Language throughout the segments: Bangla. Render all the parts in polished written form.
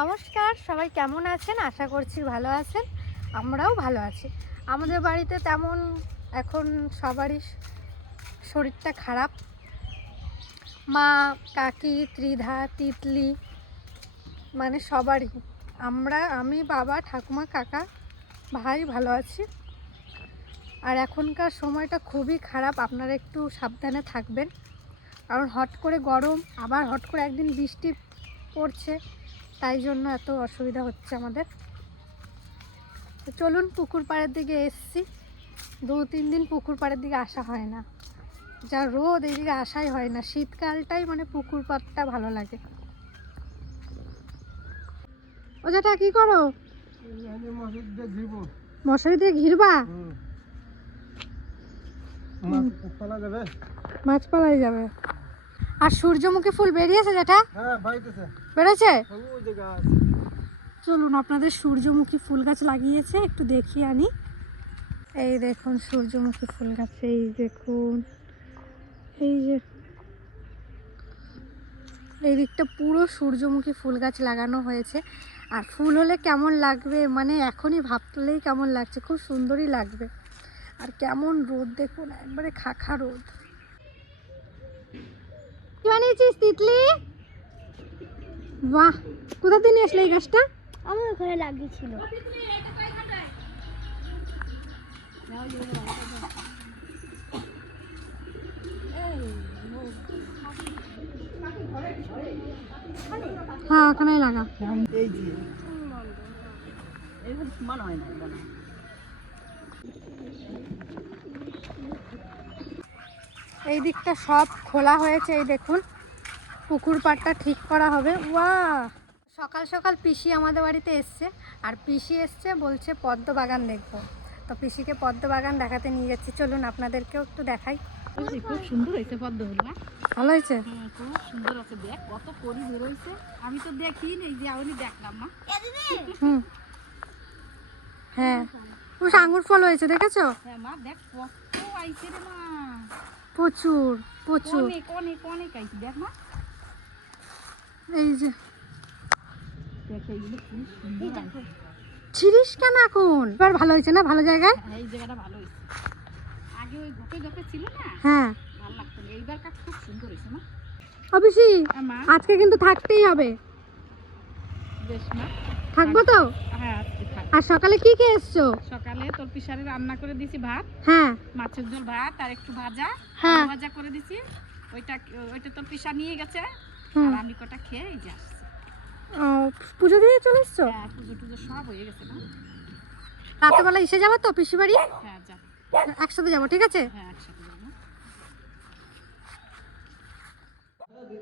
নমস্কার, সবাই কেমন আছেন? আশা করছি ভালো আছেন। আমরাও ভালো আছি। আমাদের বাড়িতে তেমন এখন সবারই শরীরটা খারাপ। মা, কাকি, ত্রিধা, তিতলি, মানে সবারই। আমি, বাবা, ঠাকুমা, কাকা, ভাই ভালো আছি। আর এখনকার সময়টা খুবই খারাপ, আপনারা একটু সাবধানে থাকবেন। কারণ হট করে গরম, আবার হট করে একদিন বৃষ্টি পড়ছে, তাই জন্য এত অসুবিধা হচ্ছে আমাদের। তো চলুন, পুকুর পাড়ের দিকে এসছি। 2-3 দিন পুকুর পাড়ের দিকে আসা হয় না, যা রোদ, এইদিকে আসাই হয় না। শীতকালটাই মানে পুকুর পাড়টা ভালো লাগে। ও যেটা কি করো? মশারি দিয়ে ঘিরবা? মাছ পালাই যাবে। আর সূর্যমুখী ফুল বেরিয়েছে যেটা? বেড়েছে। চলুন, আপনাদের সূর্যমুখী ফুল গাছ লাগিয়েছে, একটু দেখিয়ে আনি। এই দেখুন সূর্যমুখী ফুল গাছ, এই দেখুন, এই যে এই দিকটা পুরো সূর্যমুখী ফুল গাছ লাগানো হয়েছে। আর ফুল হলে কেমন লাগবে, মানে এখনই ভাবলেই কেমন লাগছে, খুব সুন্দরই লাগবে। আর কেমন রোদ দেখুন, একবারে খাখা রোদ। কি বানিয়েছিস তিতলি? বাহ, কোথা থেকে নিয়ে আসলে এই গাছটা? আমার ঘরে লাগিয়েছিল। হ্যাঁ, ওখানে লাগা। এই দিকটা সব খোলা হয়েছে, এই দেখুন পুকুর পাড়টা ঠিক করা হবে। ওয়াও, সকাল সকাল পিসি আমাদের বাড়িতে এসছে। আর পিসি এসছে, বলছে পদ্ম বাগান দেখবো। তো পিসিকে পদ্ম বাগান দেখাতে নিয়ে যাচ্ছি। চলুন আপনাদেরকেও একটু দেখাই। খুব সুন্দর হয়েছে পদ্মগুলো। ভালো হয়েছে? খুব সুন্দর আছে, দেখ কত করি বেরোইছে। আমি তো দেখি নেই, যে আমি দেখলাম না। হুম, হ্যাঁ, বেশ আঙ্গুর ফল হয়েছে, দেখেছো? হ্যাঁ মা, দেখ কত আইছে রে মা, প্রচুর প্রচুর। অনেক অনেক অনেক আইছে, দেখ মা। এই যে দেখ এইগুলো কি সুন্দর আইছে। ছিরিস কেন এখন? এবার ভালো হয়েছে না? ভালো জায়গায়। হ্যাঁ, এই জায়গাটা ভালো হয়েছে। আগে ওই গোপে গোপে ছিল না, হ্যাঁ, ভালো লাগতো না। এইবার কাজ খুব সুন্দর হয়েছে মা। অবশ্যই। মা আজকে কিন্তু থাকতেই হবে। বেশ মা, থাকবো তো? হ্যাঁ আজকে থাক। আর সকালে কি খেয়ে এসছো? সকালে তোর পিসারে রান্না করে দিছি ভাত, হ্যাঁ মাছের ঝোল ভাত আর একটু ভাজা, হ্যাঁ। আলু ভাজা করে দিছি। ওইটা তোর পিসা নিয়ে গেছে, হুম। আর আমি কটা খেয়ে এই যে আসছি। ও, পুজো দিয়ে চলে এসছো? হ্যাঁ, পুজো টুজো সব হয়ে গেছে না। রাতেবেলা এসে যাবো তো পিসি বাড়ি? হ্যাঁ যা, একসাথে যাবো, ঠিক আছে? হ্যাঁ একসাথে যাবো।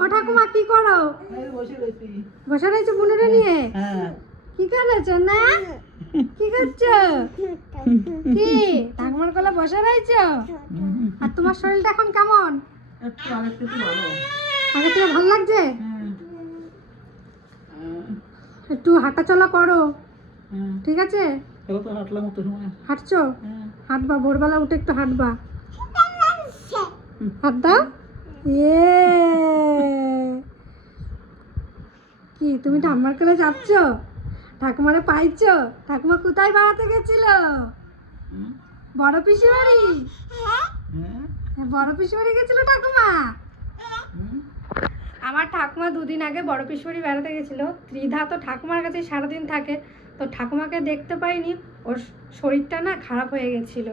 ও ঠাকুমা, কি করো? বসে রয়েছো বোনেরা নিয়ে? কি করেছো না? কি করছো? কি ঠাকুমার কোলে বসে রয়েছো? আর তোমার শরীরটা এখন কেমন? আগে থেকে ভালো লাগছে? একটু হাঁটাচলা করো, ঠিক আছে? হাঁটছো? হাঁটবা, ভোরবেলা উঠে একটু হাঁটবা। হাত দাও। ইয়ে, কি তুমি ঠাম্মার কোলে যাচ্ছো? ঠাকুমারে পাইছো? ঠাকুমা কোথায় বেড়াতে গেছিল? বড় পিসি বাড়ি। বড় পিসি বাড়ি গেছিল ঠাকুমা। আমার ঠাকুমা 2 দিন আগে বড় পিসি বাড়ি বেড়াতে গেছিল। ত্রিধা তো ঠাকুমার কাছে সারাদিন থাকে, তো ঠাকুমাকে দেখতে পাইনি। ওর শরীরটা না খারাপ হয়ে গেছিল।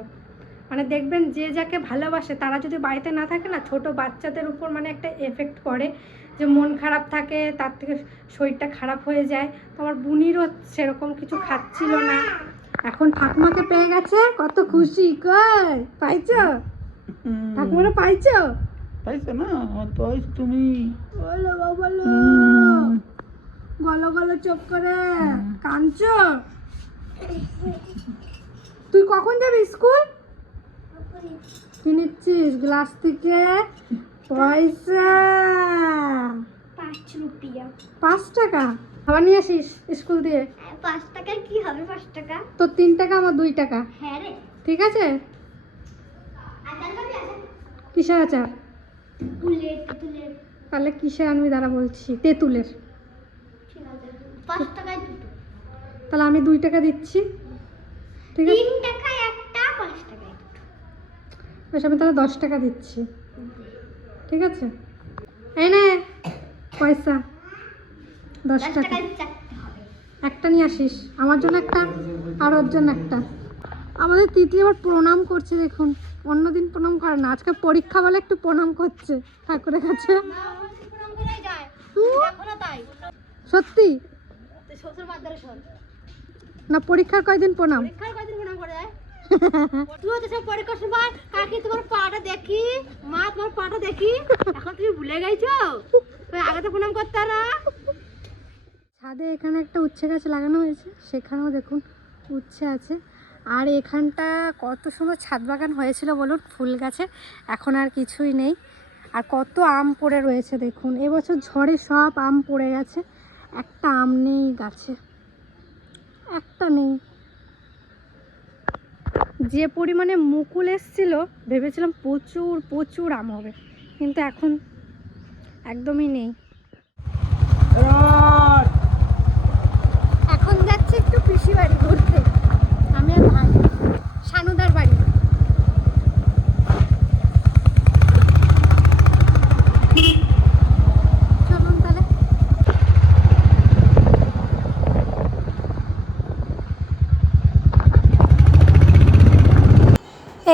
মানে দেখবেন, যে যাকে ভালোবাসে তারা যদি বাড়িতে না থাকে না, ছোট বাচ্চাদের উপর মানে একটা এফেক্ট পড়ে, যে মন খারাপ থাকে, তার থেকে শরীরটা খারাপ হয়ে যায়। তো আমার বুনিরও সেরকম কিছু খাচ্ছিল না, এখন ঠাকুমাকে পেয়ে গেছে, কত খুশি। কই পাইছো? ঠাকুমারা পাইছো? পাইছো না? আমার পাইছো তুমি। বলো বলো, গলো গলো চোখ করে কাঁদছো। তুই কখন যাবি স্কুল? কি নিচ্ছিস গ্লাস থেকে? পয়সা 5 রুপিয়া। 5 টাকা। খাবার নিয়ে আসিস স্কুল দিয়ে। 5 টাকার কি হবে? 5 টাকা। তো 3 টাকা, আমার 2 টাকা। হ্যাঁ রে। ঠিক আছে? আচার খাবি? আচার? কিসের আচার? তুলের তুলের। তাহলে কিসের আনবি দাঁড়া বলছি। তেঁতুলের। ঠিক আছে। 5 টাকায় দুটো। তাহলে আমি 2 টাকা দিচ্ছি, ঠিক আছে? 3 টাকায় একটা, 5 টাকায় দুটো। বেশ, আমি তাহলে 10 টাকা দিচ্ছি, ঠিক আছে? এই নে পয়সা, 10 10 টাকা। টাকায় চারটে হবে। একটা নিয়ে আসিস, আমার জন্য একটা আর ওর জন্য একটা। আমাদের তিতলি আবার প্রণাম করছে, দেখুন। অন্যদিন প্রণাম করে না, আজকে পরীক্ষা বলে একটু প্রণাম করছে ঠাকুরের কাছে। সত্যি না? পরীক্ষার কয়দিন প্রণাম? তুই তো সব পরীক্ষার সময় কাকি তোমার পাটা দেখি, মা তোমার পাটা দেখি, এখন তুমি ভুলে গেছো? তুই আগে তো প্রণাম করতে না। ছাদে এখানে একটা উচ্ছে গাছ লাগানো হয়েছে, সেখানেও দেখুন উচ্ছে আছে। আর এখানটা কত সুন্দর ছাদ বাগান হয়েছিল বলুন, ফুল গাছে। এখন আর কিছুই নেই। আর কত আম পড়ে রয়েছে দেখুন, এবছর ঝড়ে সব আম পড়ে গেছে, একটা আম নেই গাছে, একটা নেই। যে পরিমাণে মুকুল এসছিল, ভেবেছিলাম প্রচুর প্রচুর আম হবে, কিন্তু এখন একদমই নেই। এখন যাচ্ছি একটু পিসি বাড়ি ঘুরতে, আমি আর ভাই, শানুদার বাড়ি। চলুন তাহলে।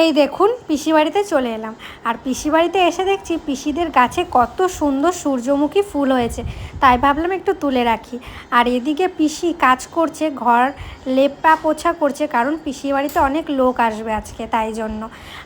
এই দেখুন পিসি বাড়িতে চলে এলাম। আর পিসি বাড়িতে এসে দেখছি পিসিদের গাছে কত সুন্দর সূর্যমুখী ফুল হয়েছে, তাই ভাবলাম একটু তুলে রাখি। আর এদিকে পিসি কাজ করছে, ঘর লেপা পোছা করছে, কারণ পিসি বাড়িতে অনেক লোক আসবে আজকে, তাই জন্য।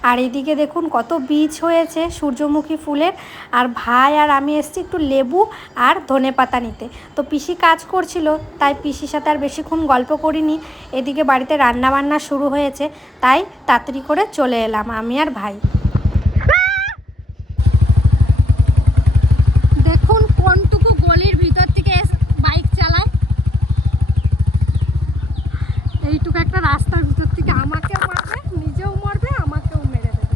আর এদিকে দেখুন কত বীজ হয়েছে সূর্যমুখী ফুলের। আর ভাই আর আমি এসেছি একটু লেবু আর ধনেপাতা নিতে। তো পিসি কাজ করছিল, তাই পিসির সাথে আর বেশিক্ষণ গল্প করিনি। এদিকে বাড়িতে রান্না বান্না শুরু হয়েছে, তাই তাড়াতাড়ি করে চলে এলাম আমি আর ভাই। দেখুন কোনটুকু গলির ভিতর থেকে বাইক চালায়, এইটুকু একটা রাস্তার ভিতর থেকে আমাকেও মারবে, নিজেও মরবে, আমাকেও মেরে দেবে।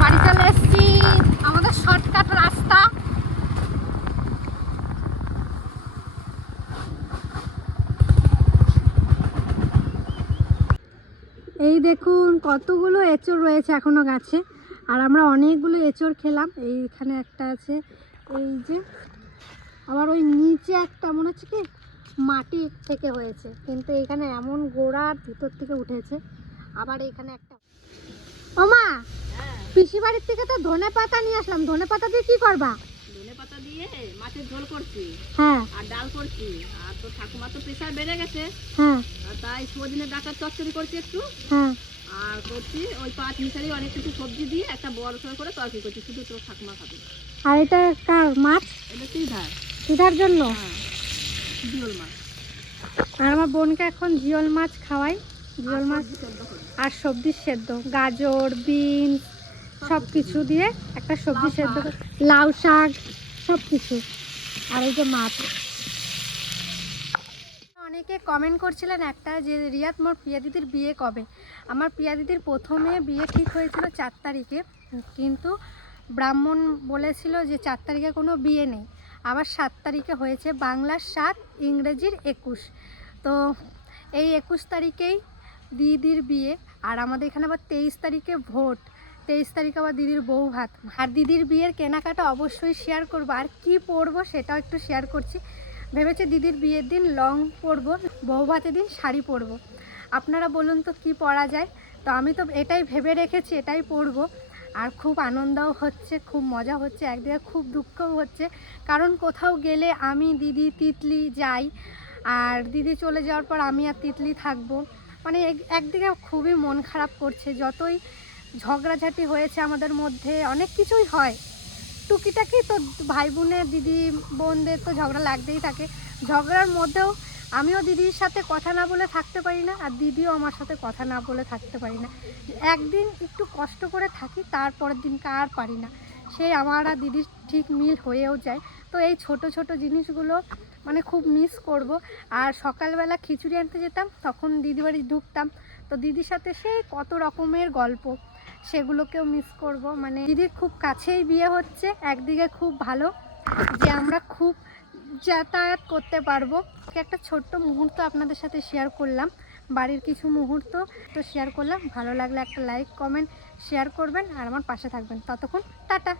বাড়ি চলে এসছি, আমাদের শর্টকাট রাস্তা। এই দেখুন কতগুলো এঁচড় রয়েছে এখনো গাছে, আর আমরা অনেকগুলো এঁচড় খেলাম। এইখানে একটা আছে, এই যে, আবার ওই নিচে একটা মনে হচ্ছে কি মাটি থেকে হয়েছে, কিন্তু এখানে এমন গোড়ার ভিতর থেকে উঠেছে। আবার এখানে একটা, ও মা, পিসি বাড়ির থেকে তো ধনে পাতা নিয়ে আসলাম, ধনে পাতা দিয়ে কি করবা? ধনেপাতা দিয়ে মাছের ঝোল করছি, হ্যাঁ আর ডাল করছি। আর তো ঠাকুমা তো প্রেশার বেড়ে গেছে, হ্যাঁ আর তাই সজনে ডাটার চচ্চড়ি করছি একটু। হ্যাঁ। আর করছি ওই 5 মিশালি অনেক কিছু সবজি দিয়ে একটা বড় সড় করে তরকারি করছি, শুধু তো ঠাকুমা খাবে। আর এটা কার মাছ? এটা সিধার, দিদার জন্য। হ্যাঁ, জিওল মাছ। আর আমার বোনকে এখন জিওল মাছ খাওয়াই, জিওল মাছ আর সবজি সেদ্ধ, গাজর বিনস সব কিছু দিয়ে একটা সবজি সেদ্ধ, লাউ শাক সব কিছু। আর এই যে মাছ। অনেকে কমেন্ট করছিলেন একটা, যে রিয়াদ মোর প্রিয়া দিদির বিয়ে কবে? আমার প্রিয়া দিদির প্রথমে বিয়ে ঠিক হয়েছিল 4 তারিখে, কিন্তু ব্রাহ্মণ বলেছিল যে 4 তারিখে কোনো বিয়ে নেই। আবার 7 তারিখে হয়েছে, বাংলার 7, ইংরেজির 21। তো এই 21 তারিখেই দিদির বিয়ে। আর আমাদের এখানে আবার 23 তারিখে ভোট, 23 তারিখে আবার দিদির বউ ভাত। আর দিদির বিয়ের কেনাকাটা অবশ্যই শেয়ার করবো, আর কি পরবো সেটাও একটু শেয়ার করছি। ভেবেছি দিদির বিয়ের দিন লং পরবো, বউ ভাতের দিন শাড়ি পরবো। আপনারা বলুন তো কি পরা যায়? তো আমি তো এটাই ভেবে রেখেছি, এটাই পরবো। আর খুব আনন্দও হচ্ছে, খুব মজা হচ্ছে, একদিকে খুব দুঃখও হচ্ছে, কারণ কোথাও গেলে আমি দিদি তিতলি যাই, আর দিদি চলে যাওয়ার পর আমি আর তিতলি থাকবো। মানে একদিকে খুবই মন খারাপ করছে। যতই ঝগড়াঝাটি হয়েছে আমাদের মধ্যে, অনেক কিছুই হয় টুকিটাকি, তো ভাই বোনের দিদি বোনদের তো ঝগড়া লাগতেই থাকে। ঝগড়ার মধ্যেও আমিও দিদির সাথে কথা না বলে থাকতে পারি না, আর দিদিও আমার সাথে কথা না বলে থাকতে পারি না। একদিন একটু কষ্ট করে থাকি, তারপরের দিনকে আর পারি না। সেই আমার আর দিদির ঠিক মিল হয়েও যায়। তো এই ছোট ছোট জিনিসগুলো মানে খুব মিস করব। আর সকালবেলা খিচুড়ি আনতে যেতাম, তখন দিদি বাড়ি ঢুকতাম, তো দিদির সাথে সেই কত রকমের গল্প, সেগুলোকেও মিস করব। মানে দিদির খুব কাছেই বিয়ে হচ্ছে, একদিকে খুব ভালো যে আমরা খুব যাতায়াত করতে পারবো। একটা ছোট্ট মুহূর্ত আপনাদের সাথে শেয়ার করলাম, বাড়ির কিছু মুহূর্ত তো শেয়ার করলাম। ভালো লাগলে একটা লাইক কমেন্ট শেয়ার করবেন আর আমার পাশে থাকবেন। ততক্ষণ টাটা।